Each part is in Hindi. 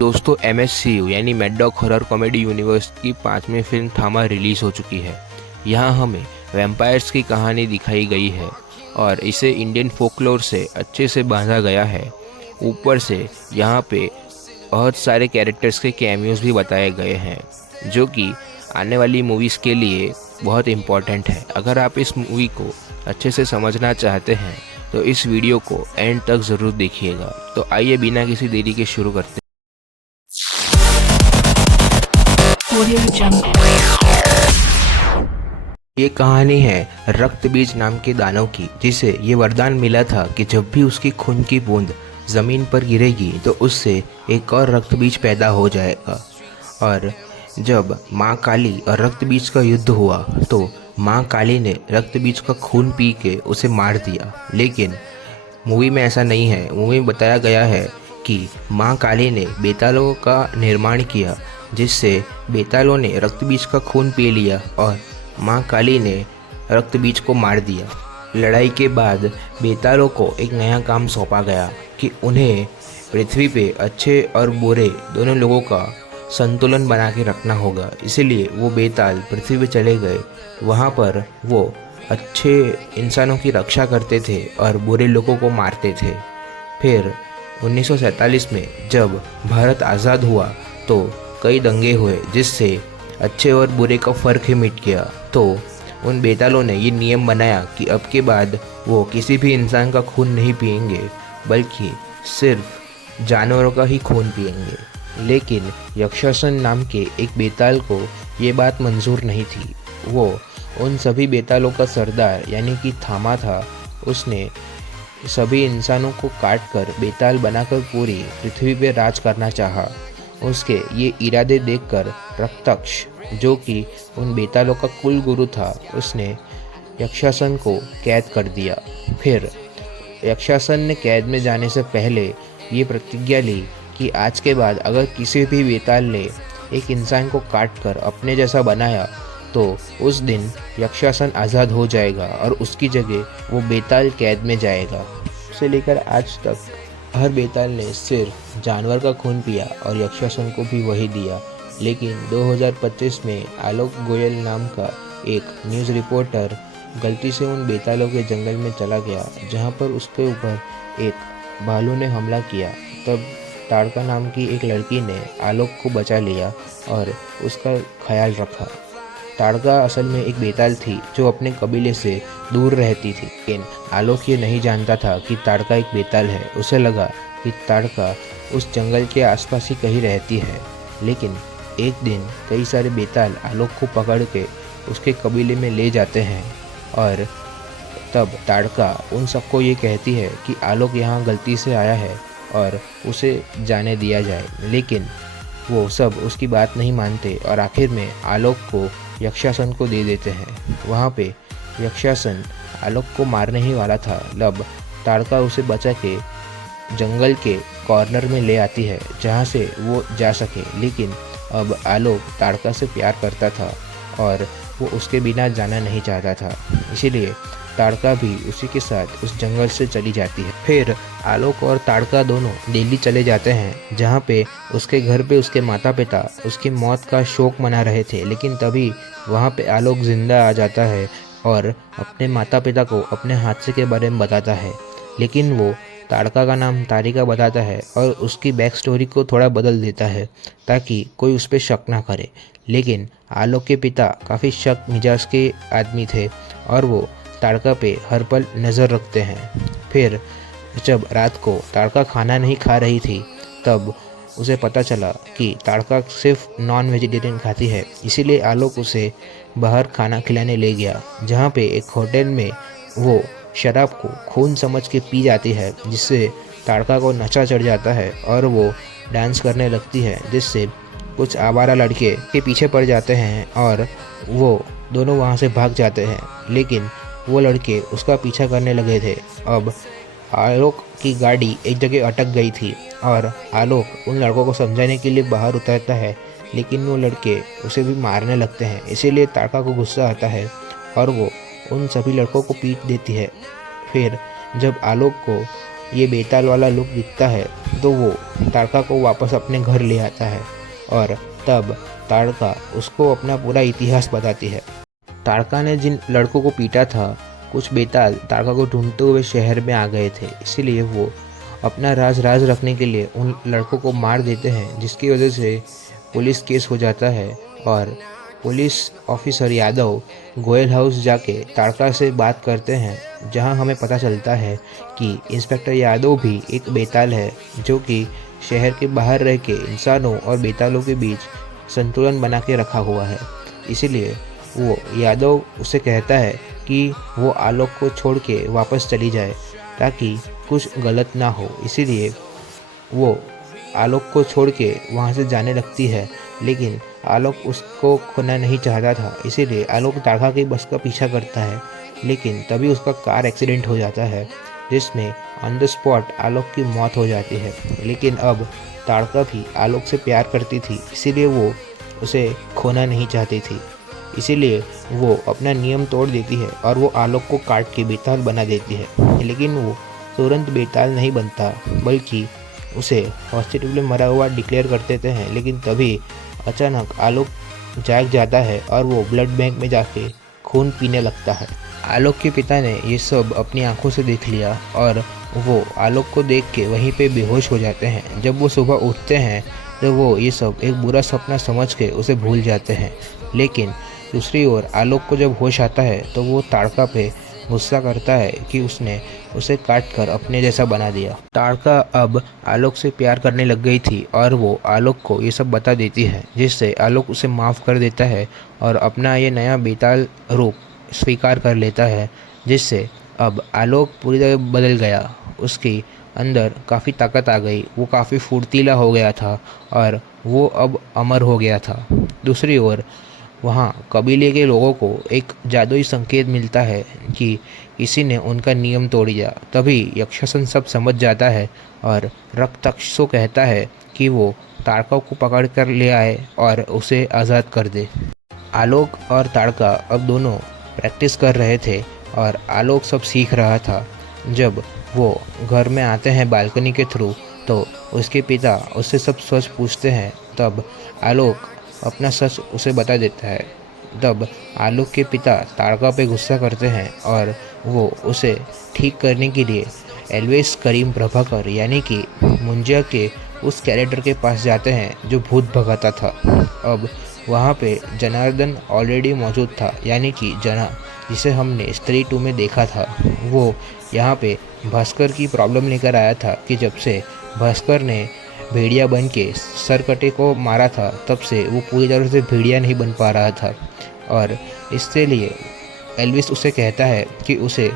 दोस्तों MSCU यानी मैडॉक हॉरर कॉमेडी यूनिवर्स की 5वीं फिल्म थामा रिलीज़ हो चुकी है। यहाँ हमें वैम्पायर्स की कहानी दिखाई गई है और इसे इंडियन फोकलोर से अच्छे से बांधा गया है। ऊपर से यहाँ पे बहुत सारे कैरेक्टर्स के कैमियोज भी बताए गए हैं जो कि आने वाली मूवीज़ के लिए बहुत इम्पॉर्टेंट है। अगर आप इस मूवी को अच्छे से समझना चाहते हैं तो इस वीडियो को एंड तक ज़रूर देखिएगा। तो आइए बिना किसी देरी के शुरू करते हैं। ये कहानी है रक्त बीज नाम के दानव की, जिसे ये वरदान मिला था कि जब भी उसकी खून की बूंद ज़मीन पर गिरेगी तो उससे एक और रक्त बीज पैदा हो जाएगा। और जब माँ काली और रक्त बीज का युद्ध हुआ तो माँ काली ने रक्त बीज का खून पी के उसे मार दिया। लेकिन मूवी में ऐसा नहीं है। मूवी में बताया गया है कि माँ काली ने बेतालों का निर्माण किया, जिससे बेतालों ने रक्त बीज का खून पी लिया और माँ काली ने रक्त बीज को मार दिया। लड़ाई के बाद बेतालों को एक नया काम सौंपा गया कि उन्हें पृथ्वी पे अच्छे और बुरे दोनों लोगों का संतुलन बना के रखना होगा। इसलिए वो बेताल पृथ्वी पे चले गए। वहाँ पर वो अच्छे इंसानों की रक्षा करते थे और बुरे लोगों को मारते थे। फिर 1947 में जब भारत आज़ाद हुआ तो कई दंगे हुए, जिससे अच्छे और बुरे का फ़र्क ही मिट गया। तो उन बेतालों ने ये नियम बनाया कि अब के बाद वो किसी भी इंसान का खून नहीं पिएंगे, बल्कि सिर्फ जानवरों का ही खून पिएंगे। लेकिन यक्षासन नाम के एक बेताल को ये बात मंजूर नहीं थी। वो उन सभी बेतालों का सरदार यानी कि थामा था। उसने सभी इंसानों को काट कर बेताल बनाकर पूरी पृथ्वी पर राज करना चाहा। उसके ये इरादे देखकर रक्ताक्ष, जो कि उन बेतालों का कुल गुरु था, उसने यक्षासन को कैद कर दिया। फिर यक्षासन ने कैद में जाने से पहले ये प्रतिज्ञा ली कि आज के बाद अगर किसी भी बेताल ने एक इंसान को काट कर अपने जैसा बनाया तो उस दिन यक्षासन आज़ाद हो जाएगा और उसकी जगह वो बेताल कैद में जाएगा। उसे लेकर आज तक हर बेताल ने सिर्फ जानवर का खून पिया और यक्षासन को भी वही दिया। लेकिन 2025 में आलोक गोयल नाम का एक न्यूज़ रिपोर्टर गलती से उन बेतालों के जंगल में चला गया, जहां पर उसके ऊपर एक भालू ने हमला किया। तब ताड़का नाम की एक लड़की ने आलोक को बचा लिया और उसका ख्याल रखा। ताड़का असल में एक बेताल थी जो अपने कबीले से दूर रहती थी, लेकिन आलोक ये नहीं जानता था कि ताड़का एक बेताल है। उसे लगा कि ताड़का उस जंगल के आसपास ही कहीं रहती है। लेकिन एक दिन कई सारे बेताल आलोक को पकड़ के उसके कबीले में ले जाते हैं और तब ताड़का उन सबको ये कहती है कि आलोक यहाँ गलती से आया है और उसे जाने दिया जाए। लेकिन वो सब उसकी बात नहीं मानते और आखिर में आलोक को यक्षासन को दे देते हैं। वहाँ पे यक्षासन आलोक को मारने ही वाला था। तब ताड़का उसे बचा के जंगल के कॉर्नर में ले आती है जहाँ से वो जा सके। लेकिन अब आलोक ताड़का से प्यार करता था और वो उसके बिना जाना नहीं चाहता था, इसीलिए ताड़का भी उसी के साथ उस जंगल से चली जाती है। फिर आलोक और ताड़का दोनों दिल्ली चले जाते हैं, जहाँ पे उसके घर पे उसके माता पिता उसकी मौत का शोक मना रहे थे। लेकिन तभी वहाँ पे आलोक जिंदा आ जाता है और अपने माता पिता को अपने हादसे के बारे में बताता है। लेकिन वो ताड़का का नाम तारिका बताता है और उसकी बैक स्टोरी को थोड़ा बदल देता है ताकि कोई उस पर शक ना करे। लेकिन आलोक के पिता काफ़ी शक मिजाज के आदमी थे और वो ताड़का पे हर पल नज़र रखते हैं। फिर जब रात को ताड़का खाना नहीं खा रही थी तब उसे पता चला कि ताड़का सिर्फ नॉन वेजिटेरियन खाती है। इसीलिए आलोक उसे बाहर खाना खिलाने ले गया, जहाँ पे एक होटल में वो शराब को खून समझ के पी जाती है, जिससे ताड़का को नशा चढ़ जाता है और वो डांस करने लगती है, जिससे कुछ आवारा लड़के के पीछे पड़ जाते हैं और वो दोनों वहाँ से भाग जाते हैं। लेकिन वो लड़के उसका पीछा करने लगे थे। अब आलोक की गाड़ी एक जगह अटक गई थी और आलोक उन लड़कों को समझाने के लिए बाहर उतरता है, लेकिन वो लड़के उसे भी मारने लगते हैं। इसीलिए ताड़का को गुस्सा आता है और वो उन सभी लड़कों को पीट देती है। फिर जब आलोक को ये बेताल वाला लुक दिखता है तो वो ताड़का को वापस अपने घर ले आता है और तब ताड़का उसको अपना पूरा इतिहास बताती है। ताड़का ने जिन लड़कों को पीटा था, कुछ बेताल ताड़का को ढूंढते हुए शहर में आ गए थे, इसीलिए वो अपना राज रखने के लिए उन लड़कों को मार देते हैं, जिसकी वजह से पुलिस केस हो जाता है और police officer Yadav Goyal house जाके ताड़का से बात करते हैं, जहां हमें पता चलता है कि इंस्पेक्टर यादव भी एक बेताल है जो कि शहर के बाहर रह के इंसानों और बेतालों के बीच संतुलन बना के रखा हुआ है। इसीलिए वो यादव उसे कहता है कि वो आलोक को छोड़ के वापस चली जाए ताकि कुछ गलत ना हो। इसीलिए वो आलोक को छोड़ के वहाँ से जाने लगती है, लेकिन आलोक उसको खोना नहीं चाहता था, इसीलिए आलोक ताड़का की बस का पीछा करता है। लेकिन तभी उसका कार एक्सीडेंट हो जाता है, जिसमें ऑन द स्पॉट आलोक की मौत हो जाती है। लेकिन अब ताड़का भी आलोक से प्यार करती थी, इसीलिए वो उसे खोना नहीं चाहती थी। इसीलिए वो अपना नियम तोड़ देती है और वो आलोक को काट के बेताल बना देती है। लेकिन वो तुरंत बेताल नहीं बनता, बल्कि उसे हॉस्पिटल में मरा हुआ डिक्लेयर कर देते हैं। लेकिन तभी अचानक आलोक जाग जाता है और वो ब्लड बैंक में जाके खून पीने लगता है। आलोक के पिता ने ये सब अपनी आंखों से देख लिया और वो आलोक को देख के वहीं पे बेहोश हो जाते हैं। जब वो सुबह उठते हैं तो वो ये सब एक बुरा सपना समझ के उसे भूल जाते हैं। लेकिन दूसरी ओर आलोक को जब होश आता है तो वो ताड़का पे गुस्सा करता है कि उसने उसे काट कर अपने जैसा बना दिया। ताड़का अब आलोक से प्यार करने लग गई थी और वो आलोक को ये सब बता देती है, जिससे आलोक उसे माफ़ कर देता है और अपना ये नया बेताल रूप स्वीकार कर लेता है, जिससे अब आलोक पूरी तरह बदल गया। उसके अंदर काफ़ी ताकत आ गई, वो काफ़ी फुर्तीला हो गया था और वो अब अमर हो गया था। दूसरी ओर वहाँ कबीले के लोगों को एक जादुई संकेत मिलता है कि किसी ने उनका नियम तोड़ दिया। तभी यक्षासन सब समझ जाता है और रक्ताक्ष को कहता है कि वो ताड़का को पकड़ कर ले आए और उसे आज़ाद कर दे। आलोक और ताड़का अब दोनों प्रैक्टिस कर रहे थे और आलोक सब सीख रहा था। जब वो घर में आते हैं बालकनी के थ्रू तो उसके पिता उससे सब सच पूछते हैं। तब आलोक अपना सच उसे बता देता है। तब आलोक के पिता ताड़का पे गुस्सा करते हैं और वो उसे ठीक करने के लिए एल्वेस करीम प्रभाकर यानी कि मुंजिया के उस कैरेक्टर के पास जाते हैं जो भूत भगाता था। अब वहाँ पे जनार्दन ऑलरेडी मौजूद था, यानी कि जना, जिसे हमने स्त्री 2 में देखा था। वो यहाँ पे भास्कर की प्रॉब्लम लेकर आया था कि जब से भास्कर ने भेड़िया बन के सरकटे को मारा था, तब से वो पूरी तरह से भेड़िया नहीं बन पा रहा था और इसके लिए एल्विस उसे कहता है कि उसे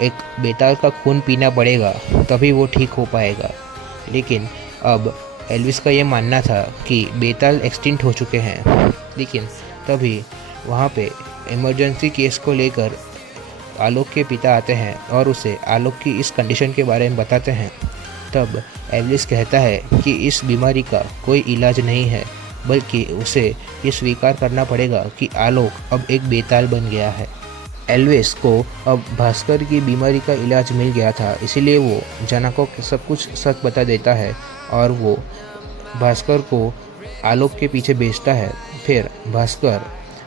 एक बेताल का खून पीना पड़ेगा, तभी वो ठीक हो पाएगा। लेकिन अब एल्विस का ये मानना था कि बेताल एक्सटिंक्ट हो चुके हैं। लेकिन तभी वहाँ पे इमरजेंसी केस को लेकर आलोक के पिता आते हैं और उसे आलोक की इस कंडीशन के बारे में बताते हैं। तब एल्विस कहता है कि इस बीमारी का कोई इलाज नहीं है, बल्कि उसे ये स्वीकार करना पड़ेगा कि आलोक अब एक बेताल बन गया है। एल्विस को अब भास्कर की बीमारी का इलाज मिल गया था, इसीलिए वो जना को सब कुछ सच बता देता है और वो भास्कर को आलोक के पीछे भेजता है। फिर भास्कर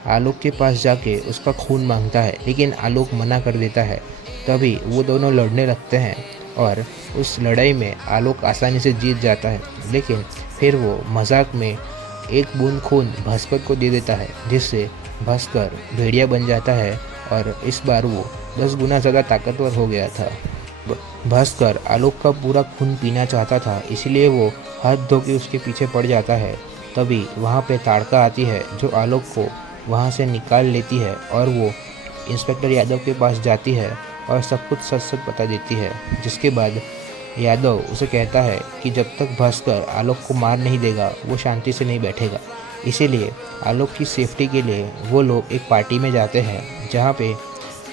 आलोक के पास जाके उसका खून मांगता है, लेकिन आलोक मना कर देता है। तभी वो दोनों लड़ने लगते हैं और उस लड़ाई में आलोक आसानी से जीत जाता है। लेकिन फिर वो मजाक में एक बूंद खून भास्कर को दे देता है, जिससे भास्कर भेड़िया बन जाता है और इस बार वो 10 गुना ज़्यादा ताकतवर हो गया था। भास्कर आलोक का पूरा खून पीना चाहता था, इसलिए वो हाथ धो के उसके पीछे पड़ जाता है। तभी वहाँ पे ताड़का आती है जो आलोक को वहाँ से निकाल लेती है और वो इंस्पेक्टर यादव के पास जाती है और सब कुछ सच सच बता देती है। जिसके बाद यादव उसे कहता है कि जब तक भास्कर आलोक को मार नहीं देगा वो शांति से नहीं बैठेगा। इसीलिए आलोक की सेफ्टी के लिए वो लोग एक पार्टी में जाते हैं, जहाँ पे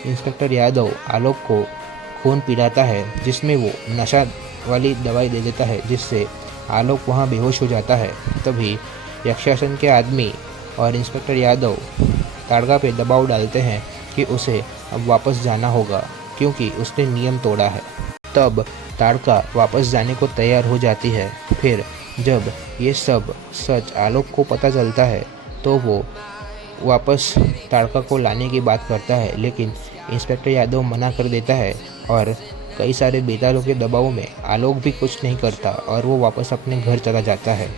इंस्पेक्टर यादव आलोक को खून पिलाता है, जिसमें वो नशा वाली दवाई दे देता है, जिससे आलोक वहाँ बेहोश हो जाता है। तभी यक्षासन के आदमी और इंस्पेक्टर यादव ताड़का पे दबाव डालते हैं कि उसे अब वापस जाना होगा, क्योंकि उसने नियम तोड़ा है। तब ताड़का वापस जाने को तैयार हो जाती है। फिर जब ये सब सच आलोक को पता चलता है तो वो वापस ताड़का को लाने की बात करता है, लेकिन इंस्पेक्टर यादव मना कर देता है और कई सारे बेतालों के दबाव में आलोक भी कुछ नहीं करता और वो वापस अपने घर चला जाता है।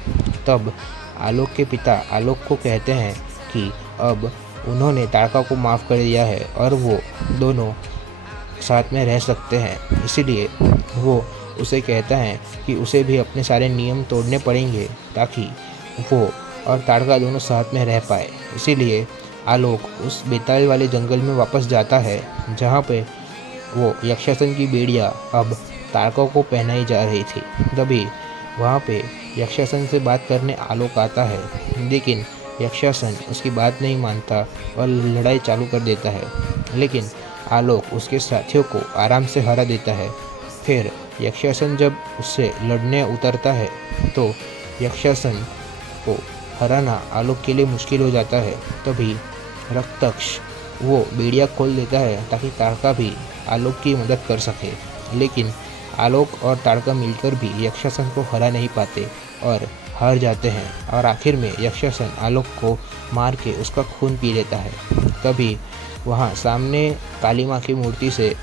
तब आलोक के पिता आलोक को कहते हैं कि अब उन्होंने ताड़का को माफ़ कर दिया है और वो दोनों साथ में रह सकते हैं। इसीलिए वो उसे कहता है कि उसे भी अपने सारे नियम तोड़ने पड़ेंगे ताकि वो और ताड़का दोनों साथ में रह पाए। इसीलिए आलोक उस बेताल वाले जंगल में वापस जाता है जहाँ पे वो यक्षासन की बेड़ियाँ अब ताड़का को पहनाई जा रही थी। तभी वहाँ पे यक्षासन से बात करने आलोक आता है, लेकिन यक्षासन उसकी बात नहीं मानता और लड़ाई चालू कर देता है। लेकिन आलोक उसके साथियों को आराम से हरा देता है। फिर यक्षासन जब उससे लड़ने उतरता है तो यक्षासन को हराना आलोक के लिए मुश्किल हो जाता है। तभी रक्तक्ष वो बेड़िया खोल देता है ताकि ताड़का भी आलोक की मदद कर सके, लेकिन आलोक और ताड़का मिलकर भी यक्षासन को हरा नहीं पाते और हार जाते हैं और आखिर में यक्षासन आलोक को मार के उसका खून पी लेता है। तभी वहाँ सामने काली माँ की मूर्ति से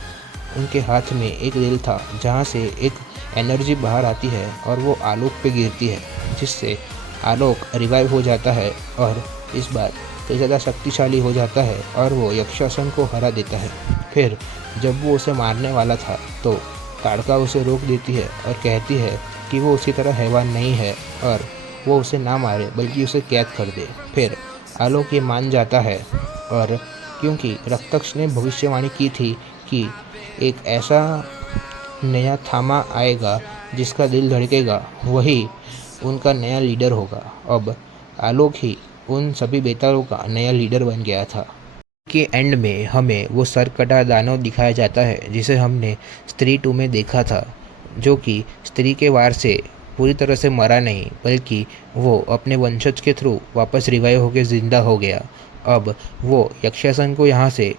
उनके हाथ में एक दिल था जहाँ से एक एनर्जी बाहर आती है और वो आलोक पे गिरती है, जिससे आलोक रिवाइव हो जाता है और इस बार कई ज़्यादा शक्तिशाली हो जाता है और वो यक्षासन को हरा देता है। फिर जब वो उसे मारने वाला था तो ताड़का उसे रोक देती है और कहती है कि वो उसी तरह हैवान नहीं है और वो उसे ना मारे बल्कि उसे कैद कर दे। फिर आलोक ये मान जाता है और क्योंकि रक्तक्ष ने भविष्यवाणी की थी कि एक ऐसा नया थामा आएगा जिसका दिल धड़केगा, वही उनका नया लीडर होगा। अब आलोक ही उन सभी बेतालों का नया लीडर बन गया था। के एंड में हमें वो सरकटा दानव दिखाया जाता है जिसे हमने स्त्री 2 में देखा था, जो कि स्त्री के वार से पूरी तरह से मरा नहीं बल्कि वो अपने वंशज के थ्रू वापस रिवाइव होकर ज़िंदा हो गया। अब वो यक्षासन को यहाँ से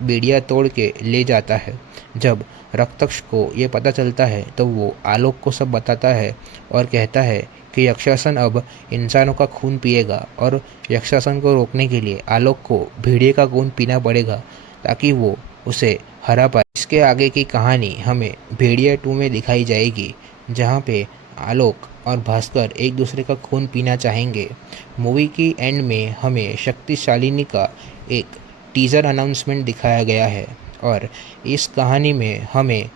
बेड़िया तोड़ के ले जाता है। जब रक्तक्ष को ये पता चलता है तो वो आलोक को सब बताता है और कहता है कि यक्षासन अब इंसानों का खून पिएगा और यक्षासन को रोकने के लिए आलोक को भेड़िए का खून पीना पड़ेगा ताकि वो उसे हरा पाए। इसके आगे की कहानी हमें भेड़िया 2 में दिखाई जाएगी, जहाँ पे आलोक और भास्कर एक दूसरे का खून पीना चाहेंगे। मूवी की एंड में हमें शक्तिशालिनी का एक टीज़र अनाउंसमेंट दिखाया गया है और इस कहानी में हमें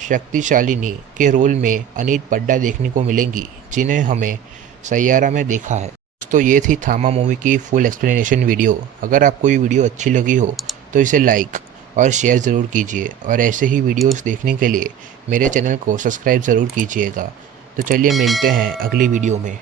शक्तिशालिनी के रोल में अनीत पड्डा देखने को मिलेंगी, जिन्हें हमें सैयारा में देखा है। तो ये थी थामा मूवी की फुल एक्सप्लेनेशन वीडियो। अगर आपको ये वीडियो अच्छी लगी हो तो इसे लाइक और शेयर ज़रूर कीजिए और ऐसे ही वीडियोस देखने के लिए मेरे चैनल को सब्सक्राइब ज़रूर कीजिएगा। तो चलिए मिलते हैं अगली वीडियो में।